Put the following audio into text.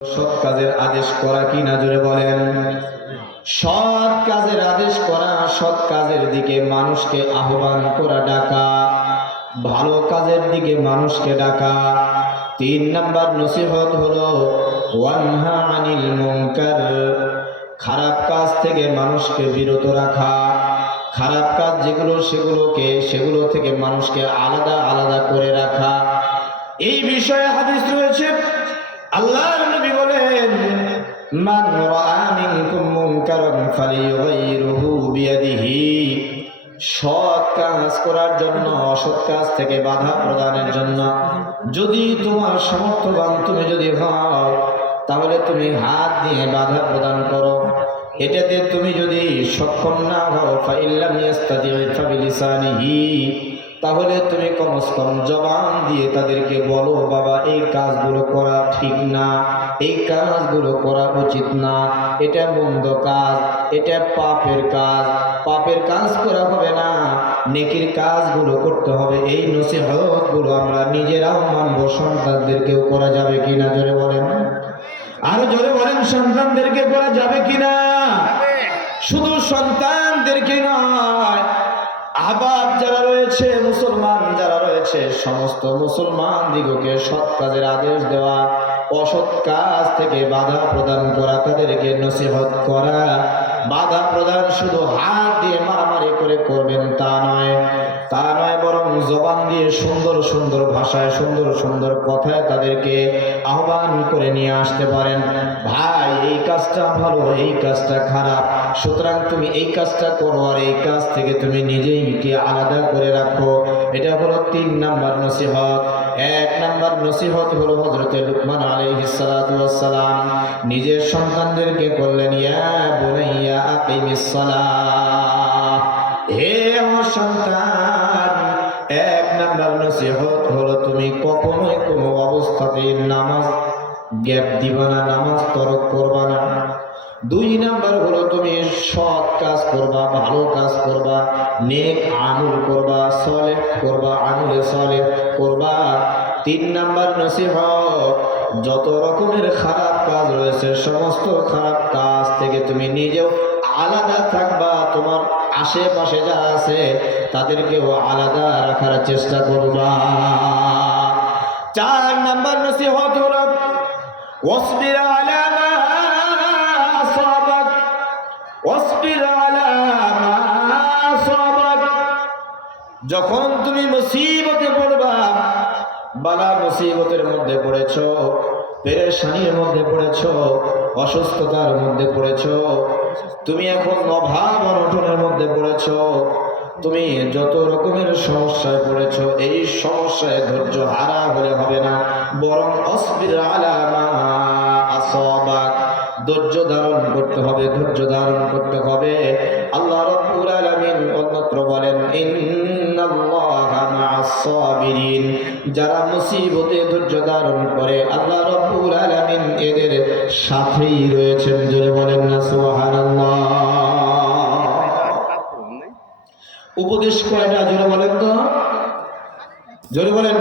সৎ কাজের আদেশ করা কি না জোরে বলেন। সৎ কাজের আদেশ করা, সৎ কাজের দিকে মানুষকে আহ্বান করা, ডাকা, ভালো কাজের দিকে মানুষকে ডাকা। 3 নাম্বার নসিহত হলো ওয়ানহা আনিল মুনকার, খারাপ কাজ থেকে মানুষকে বিরত রাখা। খারাপ কাজ যেগুলো সেগুলো থেকে মানুষকে আলাদা আলাদা করে রাখা। এই বিষয়ে হাদিস রয়েছে। আল্লাহর নবী বলেন, মান রাআ মিনকুম মুনকারান ফালিয়ুগাইরহু বিয়াদিহি, সৎ কাজ করার জন্য অসৎ কাজ থেকে বাধা প্রদানের জন্য যদি তোমার সামর্থ্যবান তুমি যদি হও, তাহলে তুমি হাত দিয়ে বাধা প্রদান করো। এটাতে তুমি যদি সক্ষম না হও, ফাইল্লাম ইয়াস্তাতি ফাবিলিসানিহি, তাহলে তুমি কমসে কম জবান দিয়ে তাদেরকে বলো, বাবা এই কাজগুলো করা ঠিক না, এই কাজগুলো করা উচিত না, এটা মন্দ কাজ, এটা পাপের কাজ, পাপের কাজ করা হবে না, নেকির কাজগুলো করতে হবে। এই নসিহতগুলো আমরা নিজেরাও মানব, সন্তানদেরকেও করা যাবে কিনা জোরে বলেন। আরো জোরে বলেন, সন্তানদেরকে করা যাবে কিনা। শুধু সন্তানদেরকে নয়, আহবাব যারা রয়েছে, মুসলমান যারা রয়েছে, সমস্ত মুসলমান দিগকে সৎ কাজের আদেশ দেওয়া, অসৎ কাজ থেকে বাধা প্রদান করা, তাদেরকে নসিহত করা। বাধা প্রদান শুধু হাত দিয়ে মারামারি করে করবেন তা নয়, বরং জবান দিয়ে সুন্দর সুন্দর ভাষায়, সুন্দর সুন্দর কথায় তাদেরকে আহ্বান করে নিয়ে আসতে পারেন। ভাই এই কাজটা ভালো, এই কাজটা খারাপ, সুতরাং তুমি এই কাজটা করো, আর এই কাজ থেকে তুমি নিজেকে আলাদা করে রাখো। এটা হলো 3 নাম্বার নসিহত। 1 নাম্বার নসিহত হলো হযরত লুকমান আলাইহিস সালাতু ওয়াস সালাম নিজের সন্তানদেরকে বললেন, ইয়া বুনাইয়া আকিমিস সালাহ, হে আমার সন্তান, 1 নাম্বার নসিহত হলো তুমি কখনোই কোনো অবস্থাতেই নামাজ গ্যাপ দিবা না, নামাজ তরক করবা না। 2 নাম্বার হলো তুমি সৎ কাজ করবা, ভালো কাজ করবা, নেক আমল করবা, সালেহ করবা, আমলে সালেহ করবা। 3 নাম্বার নসিহত, যত রকমের খারাপ কাজ রয়েছে সমস্ত খারাপ কাজ থেকে তুমি নিজেও আলাদা থাকবা, তোমার আশেপাশে যারা আছে তাদেরকেও আলাদা রাখার চেষ্টা করবা। 4 নাম্বার নসিহত হলো ওয়াসবির আলা মা আসাবাক, ওয়াসবির আলা মা আসাবাক, যখন তুমি মুসিবতে পড়বা, বালা মুসিবতের মধ্যে পড়েছো, পেরেশানির মধ্যে পড়েছো, অসুস্থতার মধ্যে পড়েছো, তুমি এখন অভাব অনটনের মধ্যে পড়েছো, তুমি যত রকমের সমস্যায় পড়েছো, এই সমস্যায় ধৈর্য হারা হলে হবে না, বরং আসবির আলা মা আসাবাক, ধৈর্য ধারণ করতে হবে, ধৈর্য ধারণ করতে হবে। আল্লাহ রাব্বুল আলামিন অন্যত্র বলেন, ইন্নাল্লাহা মা'আস সাবিরিন, যারা মুসিবতে ধৈর্য ধারণ করে আল্লাহ রাব্বুল আলামিন এদের সাথেই রয়েছেন। জোরে বলেন না সুবহানাল্লাহ। উপদেশ কয়টা জোরে বলেন তো, জোরে বলেন।